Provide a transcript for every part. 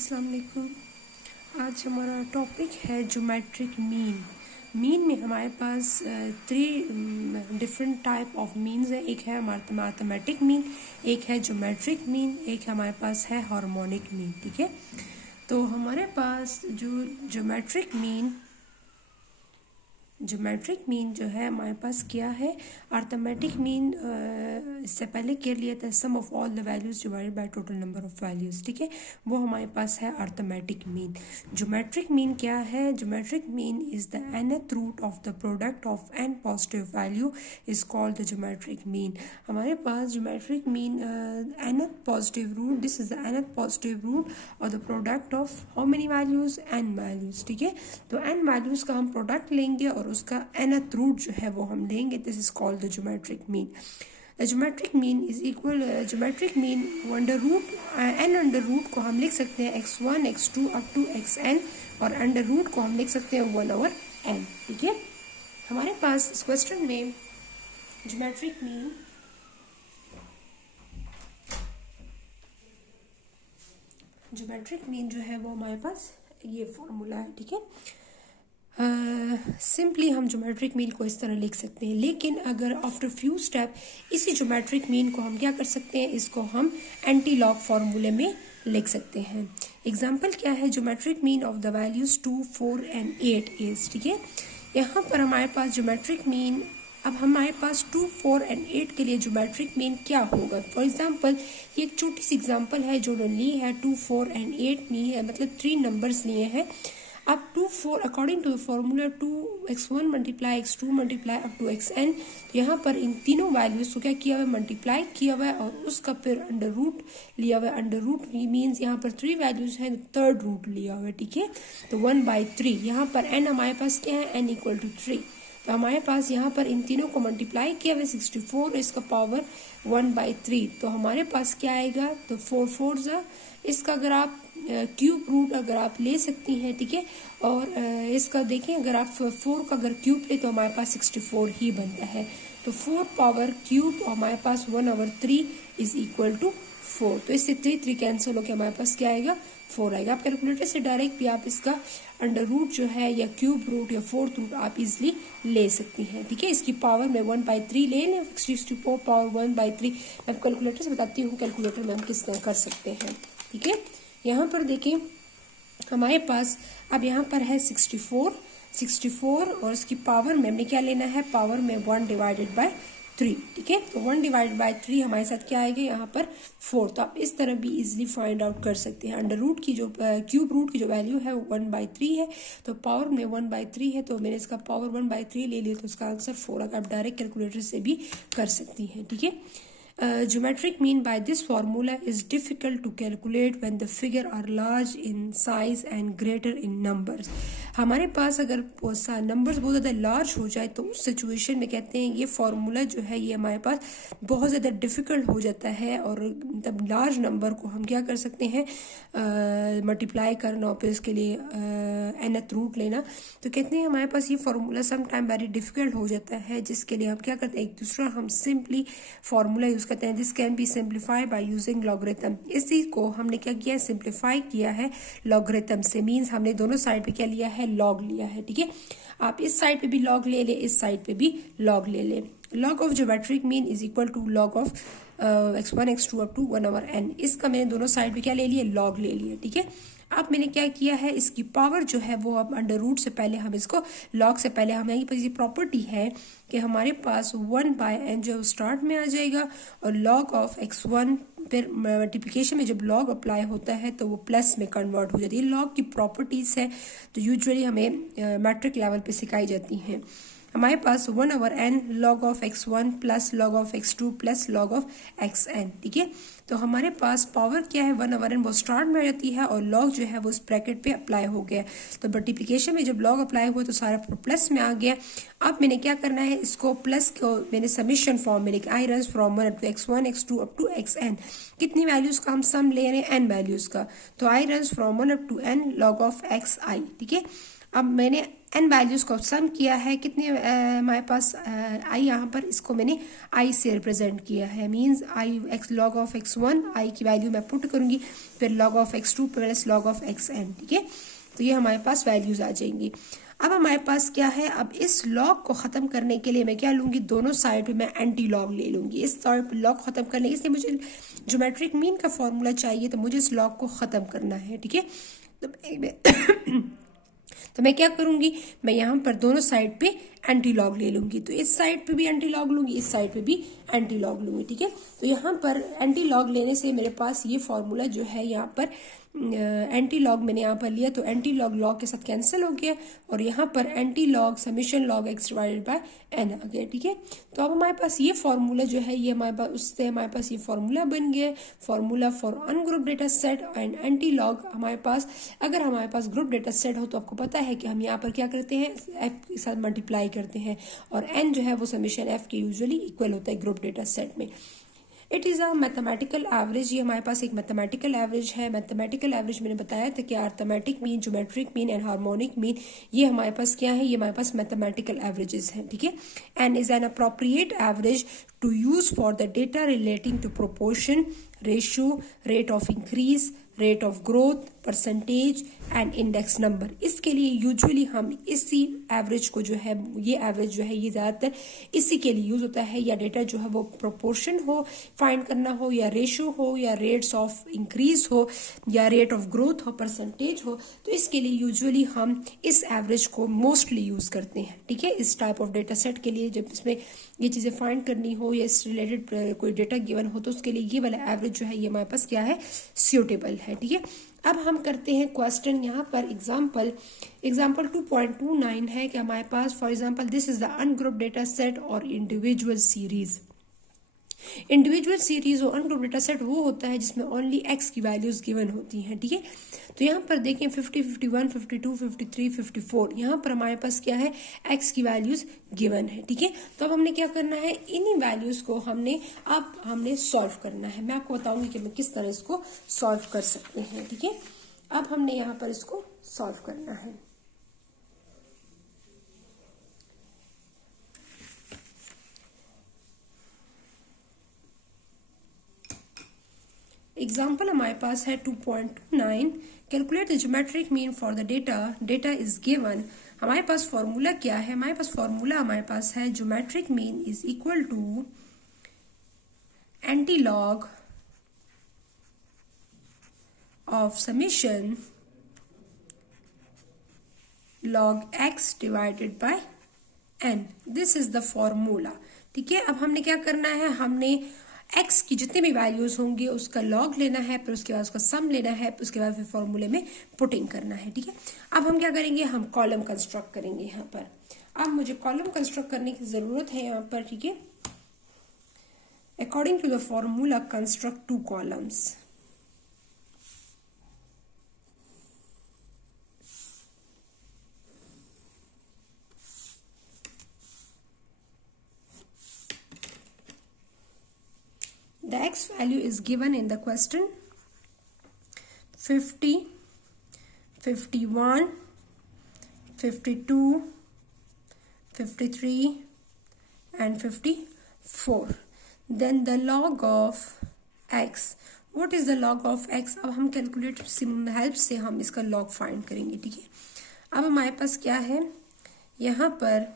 अस्सलाम वालेकुम। आज हमारा टॉपिक है ज्योमेट्रिक मीन में हमारे पास 3 डिफरेंट टाइप ऑफ मीन्स है। एक है हमारा मैथमेटिक मीन, एक है ज्योमेट्रिक मीन, एक हमारे पास है हार्मोनिक मीन। ठीक है, तो हमारे पास जो ज्योमेट्रिक मीन जो है हमारे पास क्या है। अर्थमेटिक मीन इससे पहले कर लिया था sum of all the values divided by total number of values. ठीक है, वो हमारे पास है अर्थमेटिक मीन। ज्योमेट्रिक मीन क्या है? Geometric mean is the nth root of the product of n positive value is called the geometric mean. हमारे पास geometric mean nth positive root, this is the nth positive root और the product of how many values? n values. ठीक है, तो n values का हम product लेंगे और उसका nth रूट जो है वो हम लेंगे। This is called the geometric mean. The geometric mean is equal geometric mean under root n under root को हम लिख सकते हैं x1 x2 up to xn और अंडर रूट को हम लिख सकते हैं 1/n। ठीक है, हमारे पास इस क्वेश्चन में ज्योमेट्रिक मीन जो है वो हमारे पास ये फॉर्मूला है। ठीक है, सिंपली हम ज्योमेट्रिक मीन को इस तरह लिख सकते हैं, लेकिन अगर आफ्टर फ्यू स्टेप इसी ज्योमेट्रिक मीन को हम क्या कर सकते हैं, इसको हम एंटी लॉग फार्मूले में लिख सकते हैं। एग्जांपल क्या है? Geometric mean of the values 2, 4 and 8 is. ठीक है, यहाँ पर हमारे पास ज्योमेट्रिक मीन, अब हमारे पास 2, 4 एंड 8 के लिए ज्योमेट्रिक मीन क्या होगा? फॉर एग्जांपल ये एक छोटी सी एग्जांपल है जो ली है, 2, 4 एंड 8 ली है, मतलब 3 नंबर्स लिए हैं। अब 2, 4 according to the formula 2x1 multiply x2 multiply up to xn, यहाँ पर इन तीनों वैल्यूज को क्या किया हुआ है? मल्टीप्लाई किया हुआ है और उसका फिर अंडर रूट लिया हुआ है। अंडर रूट मीन्स यहाँ पर 3 वैल्यूज हैं, थर्ड रूट लिया हुआ है। ठीक है, तो 1/3 यहाँ पर n हमारे पास क्या है? n equal to 3। तो हमारे पास यहाँ पर इन तीनों को मल्टीप्लाई किया हुआ 64, इसका पावर 1/3, तो हमारे पास क्या आएगा? तो 4 4 इसका अगर आप क्यूब रूट अगर आप ले सकती हैं। ठीक है, और इसका देखें अगर आप 4 का अगर क्यूब ले तो हमारे पास 64 ही बनता है। तो 4 पावर क्यूब हमारे पास 1/3 इज इक्वल टू 4। तो इससे 3 कैंसिल होकर हमारे पास क्या आएगा? 4 आएगा। आप कैलकुलेटर से डायरेक्ट भी आप इसका अंडर रूट जो है या क्यूब रूट या फोर्थ रूट आप इजिली ले सकती हैं। ठीक है, इसकी पावर में 1/3 ले लें, 64 पावर 1/3। मैं कैलकुलेटर से बताती हूँ कैलकुलेटर में हम किस तरह कर सकते हैं। ठीक है, यहाँ पर देखें हमारे पास अब यहाँ पर है 64 और इसकी पावर में हमने क्या लेना है? पावर में 1/3। ठीक है, तो 1/3 हमारे साथ क्या आएगा? यहाँ पर 4। तो आप इस तरह भी इजिली फाइंड आउट कर सकते हैं। अंडर रूट की जो क्यूब रूट की जो वैल्यू है वो 1/3 है, तो पावर में 1/3 है, तो मैंने इसका पावर 1/3 ले लिया, तो इसका आंसर 4 आएगा। आप डायरेक्ट कैलकुलेटर से भी कर सकती हैं। ठीक है, Geometric mean by this formula is difficult to calculate when the figure are large in size and greater in numbers। हमारे पास अगर नंबर्स बहुत ज़्यादा लार्ज हो जाए तो उस सिचुएशन में कहते हैं ये फार्मूला जो है ये हमारे पास बहुत ज़्यादा डिफ़िकल्ट हो जाता है, और तब लार्ज नंबर को हम क्या कर सकते हैं? मल्टीप्लाई करना और फिर इसके लिए nth रूट लेना। तो कहते हैं हमारे पास ये formula some time very difficult हो जाता है, जिसके लिए हम क्या करते हैं? एक दूसरा हम सिंपली फार्मूला यूज़ करते हैं। This can be simplified by using logarithm. इसी को हमने क्या किया है? सिंप्लीफाई किया है लॉगरिथम से। मीन्स हमने दोनों साइड पे क्या लिया है? लॉग लिया है। ठीक है, आप इस साइड पे भी लॉग ले ले, इस साइड पे भी लॉग ले ले। Log of geometric mean is equal to log of x1 x2 up to 1/n। इसका मैंने दोनों साइड पे क्या ले लिया? लॉग ले लिया। ठीक है, अब मैंने क्या किया है? इसकी पावर जो है वो अब अंडर रूट से पहले हम इसको लॉग से पहले हम यहाँ पर ये प्रॉपर्टी है कि हमारे पास 1/n जो स्टार्ट में आ जाएगा और लॉग ऑफ x1 फिर मल्टीप्लिकेशन में जब लॉग अप्लाई होता है तो वो प्लस में कन्वर्ट हो जाती है। लॉग की प्रॉपर्टीज है तो यूजुअली हमें मैट्रिक लेवल पे सिखाई जाती हैं। हमारे पास 1/n log of x1 plus log of x2 plus log of xn। ठीक है, तो हमारे पास पावर क्या है? 1/n वो स्टार्ट में आ जाती है और लॉग जो है वो इस ब्रैकेट पे अप्लाई हो गया। तो मल्टीप्लिकेशन में जब लॉग अप्लाई हुआ तो सारा प्लस में आ गया। अब मैंने क्या करना है? इसको प्लस को मैंने समीशन फॉर्म में लिखा, I runs from 1 up to x1 x2 up to xn। कितनी वैल्यूज का हम सम ले रहे हैं? n वैल्यूज का, तो I runs from 1 up to n log of xi। ठीक है, अब मैंने n वैल्यूज को सम किया है, कितने हमारे पास i, यहाँ पर इसको मैंने i से रिप्रेजेंट किया है, means i x log of x1, i की वैल्यू मैं पुट करूंगी, फिर log of x2 plus log of xn, ठीक है। तो ये हमारे पास वैल्यूज आ जाएंगी। अब हमारे पास क्या है, अब इस लॉग को खत्म करने के लिए मैं क्या लूंगी, दोनों साइड पे मैं एंटी लॉग ले लूंगी। इस साइड पे लॉग खत्म करने, इसलिए मुझे ज्योमेट्रिक मीन का फॉर्मूला चाहिए, तो मुझे इस लॉग को खत्म करना है, ठीक है। तो मैं क्या करूंगी, मैं यहाँ पर दोनों साइड पे एंटी लॉग ले लूंगी। तो इस साइड पे भी एंटी लॉग लूंगी, इस साइड पे भी एंटी लॉग लूंगी, ठीक है। तो यहाँ पर एंटी लॉग लेने से मेरे पास ये फॉर्मूला जो है, यहाँ पर एंटी लॉग मैंने यहाँ पर लिया, तो एंटी लॉग लॉग के साथ कैंसिल हो गया, और यहाँ पर anti log summation log x divided by N आ गया, ठीक है। तो अब हमारे पास ये फॉर्मूला जो है, ये हमारे पास, उससे हमारे पास ये फॉर्मूला बन गया, formula for ungroup data set and anti log. हमारे पास अगर हमारे पास ग्रुप डेटा सेट हो तो आपको पता है कि हम यहाँ पर क्या करते हैं, एफ के साथ मल्टीप्लाई करते हैं, और एन जो है वो समीशन एफ के यूजुअली इक्वल होता है ग्रुप डेटा सेट में। It is a mathematical average, ये हमारे पास एक मैथमेटिकल एवरेज है। मैथमेटिकल एवरेज मैंने बताया था कि arithmetic mean, geometric mean and harmonic mean, ये हमारे पास क्या है, ये हमारे पास मैथमेटिकल एवरेजेस हैं, ठीक है। And is an appropriate average to use for the data relating to proportion, ratio, rate of increase, rate of growth, percentage and index number. इसके लिए यूजुअली हम इसी एवरेज को जो है, ये एवरेज जो है ये ज्यादातर इसी के लिए यूज होता है, या डेटा जो है वो प्रोपोर्शन हो फाइंड करना हो, या रेशियो हो, या रेट्स ऑफ इंक्रीज हो, या रेट ऑफ ग्रोथ हो, परसेंटेज हो। तो इसके लिए यूजुअली हम इस एवरेज को मोस्टली यूज करते हैं, ठीक है। इस टाइप ऑफ डेटा सेट के लिए, जब इसमें ये चीजें फाइंड करनी हो या इस रिलेटेड कोई डेटा गिवन हो, तो उसके लिए ये वाला एवरेज जो है ये हमारे पास क्या है, सूटेबल है, ठीक है। अब हम करते हैं क्वेश्चन, यहाँ पर एग्जाम्पल 2.29 है कि हमारे पास, for example, this is the ungroup data set और इंडिविजुअल सीरीज। इंडिविजुअल सीरीज और अनग्रुप डेटा सेट वो होता है जिसमें ओनली एक्स की वैल्यूज गिवन होती हैं, ठीक है। तो यहाँ पर देखें 50, 51, 52, 53, 54, यहाँ पर हमारे पास क्या है, एक्स की वैल्यूज गिवन है, ठीक है। तो अब हमने क्या करना है, इन्हीं वैल्यूज को हमने सॉल्व करना है। मैं आपको बताऊंगी कि मैं किस तरह इसको सॉल्व कर सकते हैं, ठीक है। अब हमने यहाँ पर इसको सॉल्व करना है। एग्जाम्पल हमारे पास है 2.29, calculate the geometric mean for the data is given. हमारे पास फॉर्मूला क्या है, हमारे पास है geometric mean is equal to anti log of summation log x divided by n. This is the formula, ठीक है। अब हमने क्या करना है, हमने x की जितने भी वैल्यूज होंगे उसका लॉग लेना है, फिर उसके बाद उसका सम लेना है, फिर उसके बाद फिर फॉर्मूले में पुटिंग करना है, ठीक है। अब हम क्या करेंगे, हम कॉलम कंस्ट्रक्ट करेंगे यहाँ पर। अब मुझे कॉलम कंस्ट्रक्ट करने की जरूरत है यहाँ पर, ठीक है। According to the formula construct 2 columns. The x value is given in the question 50, 51, 52, 53 and 54. Then the log of x. What is the log of x? अब हम कैलकुलेटर हेल्प से हम इसका लॉग फाइंड करेंगे, ठीक है। अब हमारे पास क्या है, यहाँ पर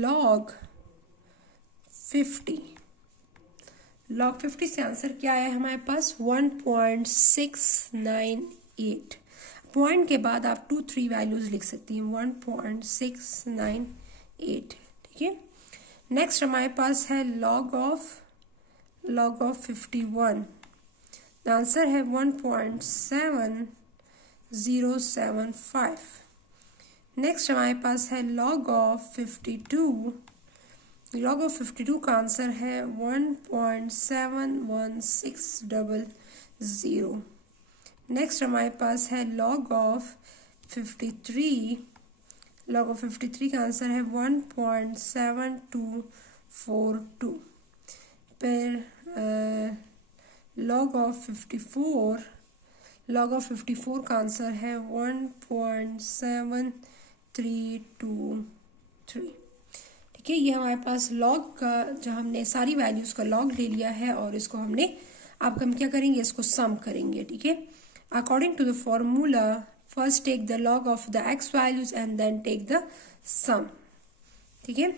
log 50 से आंसर क्या है हमारे पास, 1.698। पॉइंट के बाद आप 2, 3 वैल्यूज लिख सकती हैं, 1.698, ठीक है। नेक्स्ट हमारे पास है log ऑफ 51, द आंसर है 1.7075। नेक्स्ट हमारे पास है log ऑफ 52, log ऑफ 52 का आंसर है 1.71600। नेक्स्ट हमारे पास है log ऑफ 53, log ऑफ 53 का आंसर है 1.7242। फिर log ऑफ 54, लॉग ऑफ 54 का आंसर है 1.7323। ठीक है, ये हमारे पास लॉग का जो हमने सारी वैल्यूज का लॉग ले लिया है और इसको हमने अब हम क्या करेंगे, इसको सम करेंगे। ठीक है, according to the formula first take the log of the X values and then take the sum. ठीक है,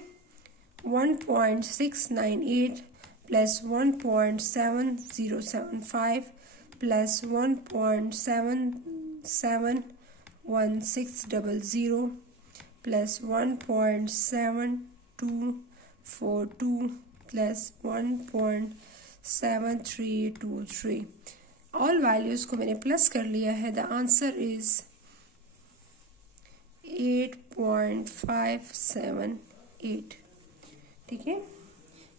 1.698 plus 1.7075 plus 1.771600 plus 1.7242 plus 1.7323। All values को मैंने प्लस कर लिया है। The answer is 8.578। ठीक है,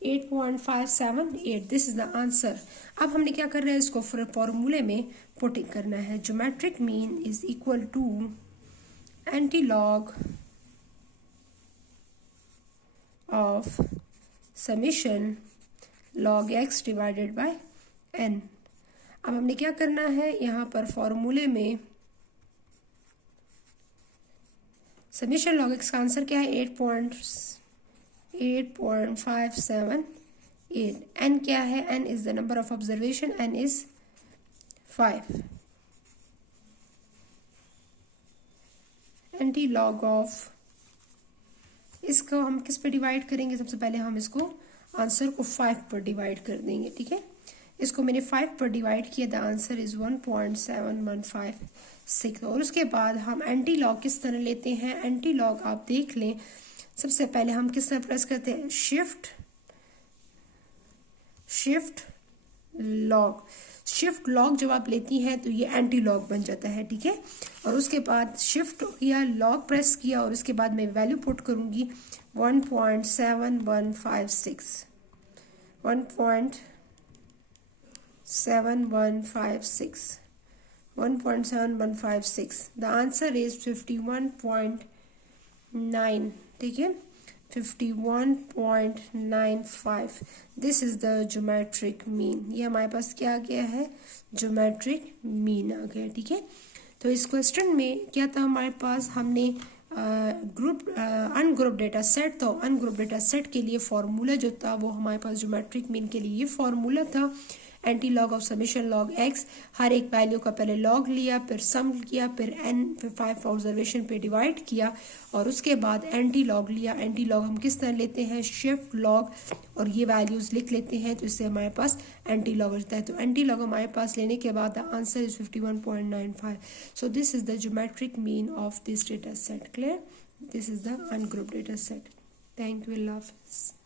8.578, दिस इज द आंसर। अब हमने क्या करना है, इसको फॉर्मूले में पुटिंग करना है। Geometric mean is equal to anti log of summation log x divided by n. अब हमने क्या करना है, यहाँ पर फॉर्मूले में समेशन लॉग एक्स का आंसर क्या है, 8.578। एन क्या है, n is the number of observation, n is 5। Anti log of, इसको हम किस पे डिवाइड करेंगे, सबसे पहले हम इसको आंसर को 5 पर डिवाइड कर देंगे। ठीक है, इसको मैंने 5 पर डिवाइड किया। The answer is 1.7156। और उसके बाद हम एंटी लॉग किस तरह लेते हैं, एंटी लॉग आप देख लें। सबसे पहले हम किस तरह प्रेस करते हैं, शिफ्ट लॉग। शिफ्ट लॉग जब आप लेती हैं तो ये एंटी लॉग बन जाता है। ठीक है, और उसके बाद शिफ्ट किया, लॉग प्रेस किया और उसके बाद मैं वैल्यू पुट करूंगी 1.7156। 1.7156। The answer is 51.9। ठीक है, 51.95। This is the geometric mean. ये हमारे पास क्या आ गया है, ज्योमेट्रिक मीन आ गया। ठीक है, तो इस क्वेश्चन में क्या था हमारे पास, हमने अनग्रुप डेटा सेट, तो अनग्रुप डेटा सेट के लिए फॉर्मूला जो था वो हमारे पास ज्योमेट्रिक मीन के लिए ये फॉर्मूला था, anti log of summation log X. हर एक वैल्यू का पहले लॉग लिया, फिर सम किया, फिर एन, फिर 5 ऑब्जर्वेशन पे डिवाइड किया और उसके बाद एंटी लॉग लिया। एंटी लॉग हम किस तरह लेते हैं, शिफ्ट लॉग, और ये वैल्यूज लिख लेते हैं तो इससे हमारे पास एंटी लॉग होता है। तो एंटी लॉग हमारे पास लेने के बाद the answer is 51.95। So this is the geometric mean of this data set. Clear, this is the ungroup data set. Thank you, अल्लाह हाफिज़।